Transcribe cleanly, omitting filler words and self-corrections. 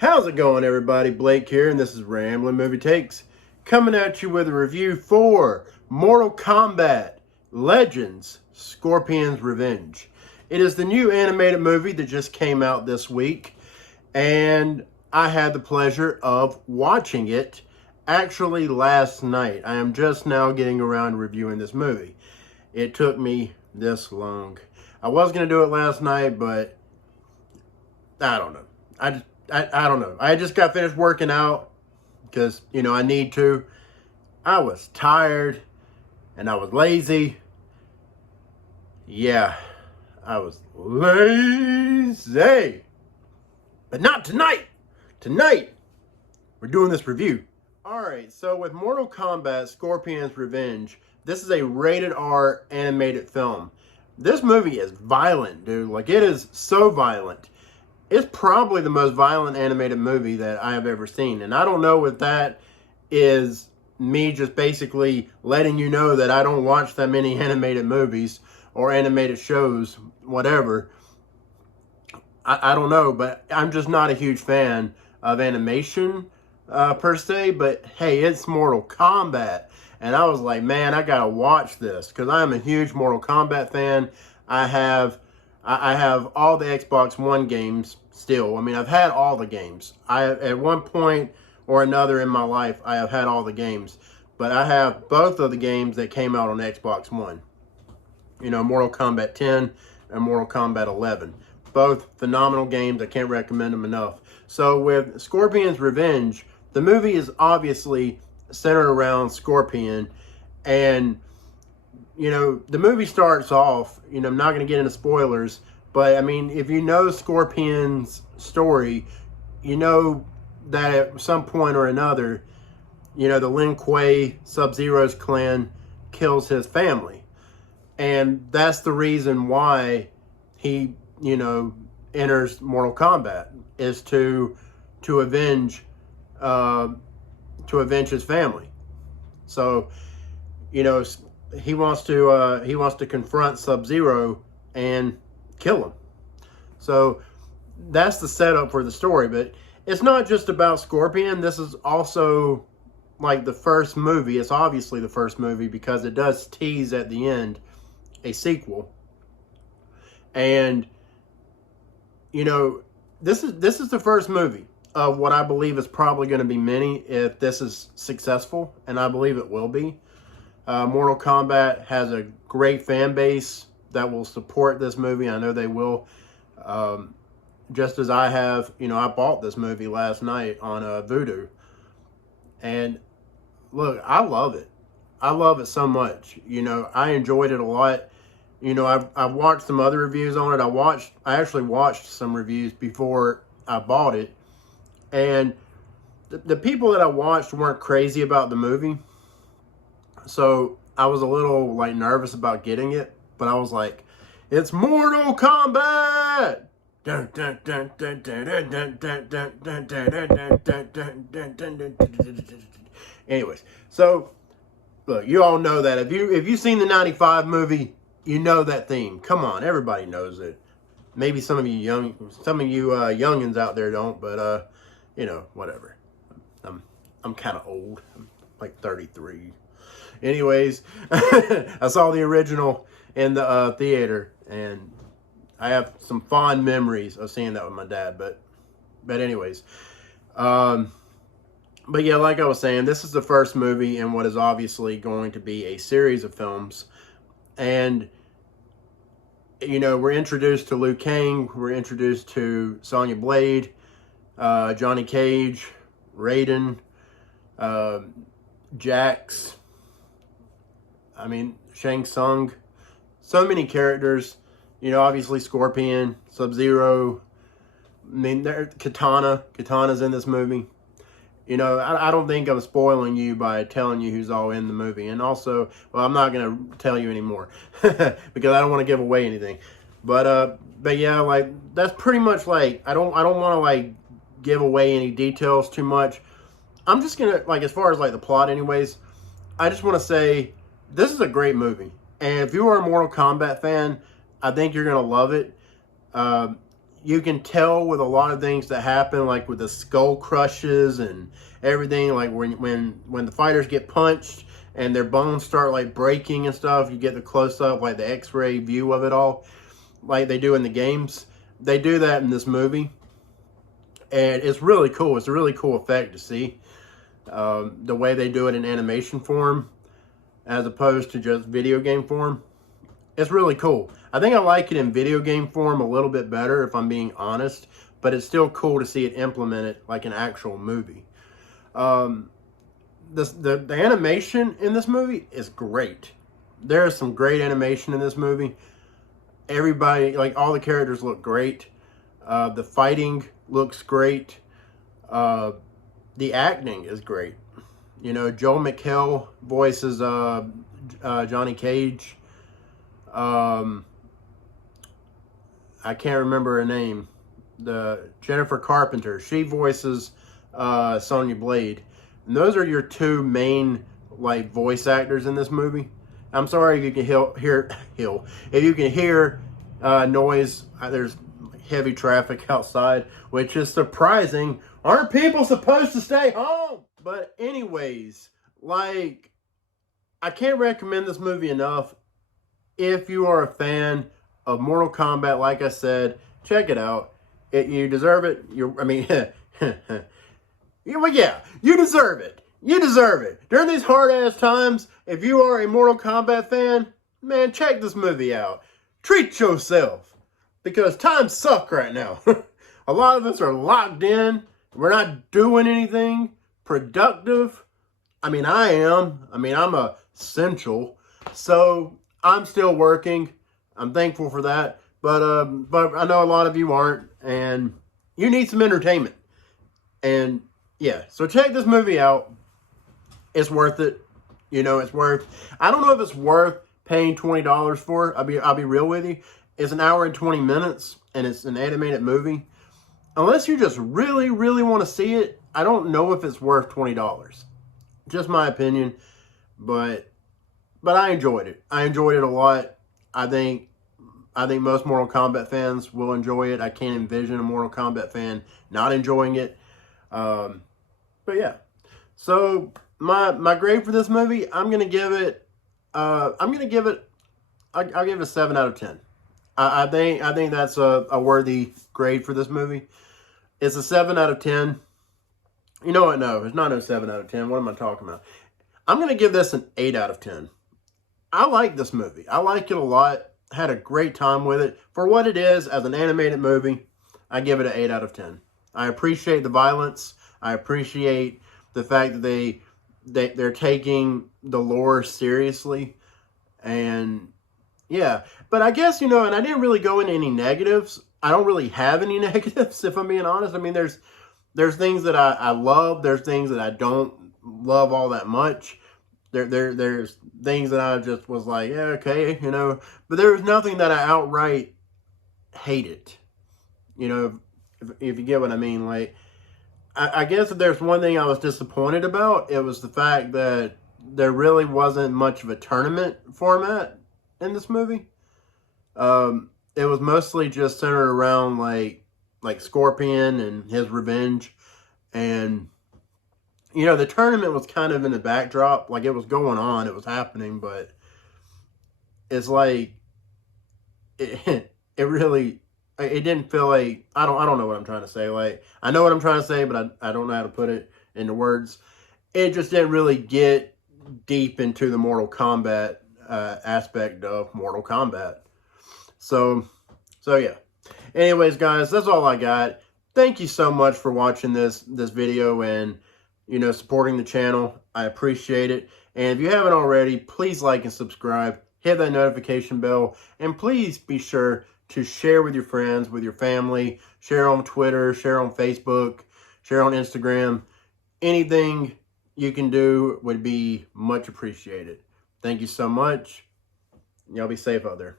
How's it going, everybody? Blake here, and this is Ramblin' Movie Takes, coming at you with a review for Mortal Kombat Legends: Scorpion's Revenge. It is the new animated movie that just came out this week, and I had the pleasure of watching it actually last night. I am just now getting around to reviewing this movie. It took me this long. I was going to do it last night, but I don't know. I don't know. I just got finished working out because, I need to. I was tired and I was lazy. Yeah, I was lazy. But not tonight. Tonight, we're doing this review. Alright, so with Mortal Kombat Scorpion's Revenge, this is a rated R animated film. This movie is violent, dude. Like, it is so violent. It's probably the most violent animated movie that I have ever seen. And I don't know if that is me just basically letting you know that I don't watch that many animated movies or animated shows, whatever. I don't know, but I'm just not a huge fan of animation per se. But hey, it's Mortal Kombat. And I was like, man, I gotta watch this because I am a huge Mortal Kombat fan. I have all the Xbox One games still. I mean, I've had all the games. At one point or another in my life, I have had all the games. But I have both of the games that came out on Xbox One. Mortal Kombat 10 and Mortal Kombat 11. Both phenomenal games. I can't recommend them enough. So with Scorpion's Revenge, the movie is obviously centered around Scorpion. And the movie starts off, I'm not going to get into spoilers, but I mean, if you know Scorpion's story, you know that at some point or another, the Lin Kuei, Sub-Zero's clan, kills his family. And that's the reason why he, enters Mortal Kombat, is to avenge his family. So, he wants to confront Sub-Zero and kill him. So that's the setup for the story. But it's not just about Scorpion. This is also like the first movie. It's obviously the first movie because it does tease at the end a sequel. And this is the first movie of what I believe is probably going to be many if this is successful, and I believe it will be. Mortal Kombat has a great fan base that will support this movie. I know they will. Just as I have, I bought this movie last night on Vudu. And look, I love it. I love it so much. I enjoyed it a lot. I've watched some other reviews on it. I actually watched some reviews before I bought it. And the people that I watched weren't crazy about the movie. So I was a little nervous about getting it, but I was like, it's Mortal Kombat! Anyways, so look, you all know that. If you've seen the 95 movie, you know that theme. Come on, everybody knows it. Maybe some of you youngins out there don't, but whatever. I'm kind of old. I'm like 33. Anyways, I saw the original in the theater, and I have some fond memories of seeing that with my dad. But anyways, but yeah, like I was saying, this is the first movie in what is obviously going to be a series of films, and we're introduced to Liu Kang, we're introduced to Sonya Blade, Johnny Cage, Raiden, Jax. I mean, Shang Tsung, so many characters, obviously Scorpion, Sub-Zero, I mean, Katana's in this movie. I don't think I'm spoiling you by telling you who's all in the movie. And also, well, I'm not going to tell you anymore because I don't want to give away anything. But yeah, that's pretty much I don't want to give away any details too much. I'm just going to, as far as the plot anyways, I just want to say, this is a great movie. And if you are a Mortal Kombat fan, I think you're going to love it. you can tell with a lot of things that happen, like with the skull crushes and everything, like when the fighters get punched and their bones start like breaking and stuff, you get the close-up, like the x-ray view of it all, like they do in the games. They do that in this movie, and it's really cool. It's a really cool effect to see, the way they do it in animation form as opposed to just video game form. It's really cool. I think I like it in video game form a little bit better, if I'm being honest, but it's still cool to see it implemented like an actual movie. The animation in this movie is great. There is some great animation in this movie. Everybody, like all the characters look great. The fighting looks great. The acting is great. You know, Joel McHale voices Johnny Cage. I can't remember her name. The Jennifer Carpenter. She voices Sonya Blade. And those are your two main like voice actors in this movie. I'm sorry if you can if you can hear noise. There's heavy traffic outside, which is surprising. Aren't people supposed to stay home? But anyways, like, I can't recommend this movie enough. If you are a fan of Mortal Kombat, like I said, check it out. You deserve it. Well, yeah, you deserve it. You deserve it. During these hard-ass times, if you are a Mortal Kombat fan, man, check this movie out. Treat yourself. Because times suck right now. A lot of us are locked in. We're not doing anything productive. I mean, I am. I mean, I'm essential. So I'm still working. I'm thankful for that. But I know a lot of you aren't. And you need some entertainment. And yeah, so check this movie out. It's worth it. You know, it's worth. I don't know if it's worth paying $20 for. I'll be real with you. It's an hour and 20 minutes, and it's an animated movie. Unless you just really, really want to see it, I don't know if it's worth $20. Just my opinion, but I enjoyed it. I enjoyed it a lot. I think most Mortal Kombat fans will enjoy it. I can't envision a Mortal Kombat fan not enjoying it. But yeah, so my grade for this movie, I'm gonna give it. I'll give it a 7 out of 10. I think that's a worthy grade for this movie. It's a 7 out of 10. You know what? No, it's not a 7 out of 10. What am I talking about? I'm going to give this an 8 out of 10. I like this movie. I like it a lot. Had a great time with it. For what it is, as an animated movie, I give it an 8 out of 10. I appreciate the violence. I appreciate the fact that they're taking the lore seriously. And yeah, but I guess, you know, and I didn't really go into any negatives. I don't really have any negatives, if I'm being honest. I mean, there's things that I love. There's things that I don't love all that much. There's things that I just was like, yeah, okay, you know. But there was nothing that I outright hated. You know, if you get what I mean. Like, I guess if there's one thing I was disappointed about, it was the fact that there really wasn't much of a tournament format in this movie. It was mostly just centered around like Scorpion and his revenge, and you know, the tournament was kind of in the backdrop, like it was going on, it was happening, but it's like it didn't feel like, I don't know what I'm trying to say. Like, I know what I'm trying to say, but I don't know how to put it into words. It just didn't really get deep into the Mortal Kombat aspect of Mortal Kombat. So yeah. Anyways, guys, that's all I got. Thank you so much for watching this video and, you know, supporting the channel. I appreciate it. And if you haven't already, please like and subscribe. Hit that notification bell. And please be sure to share with your friends, with your family. Share on Twitter, share on Facebook, share on Instagram. Anything you can do would be much appreciated. Thank you so much. Y'all be safe out there.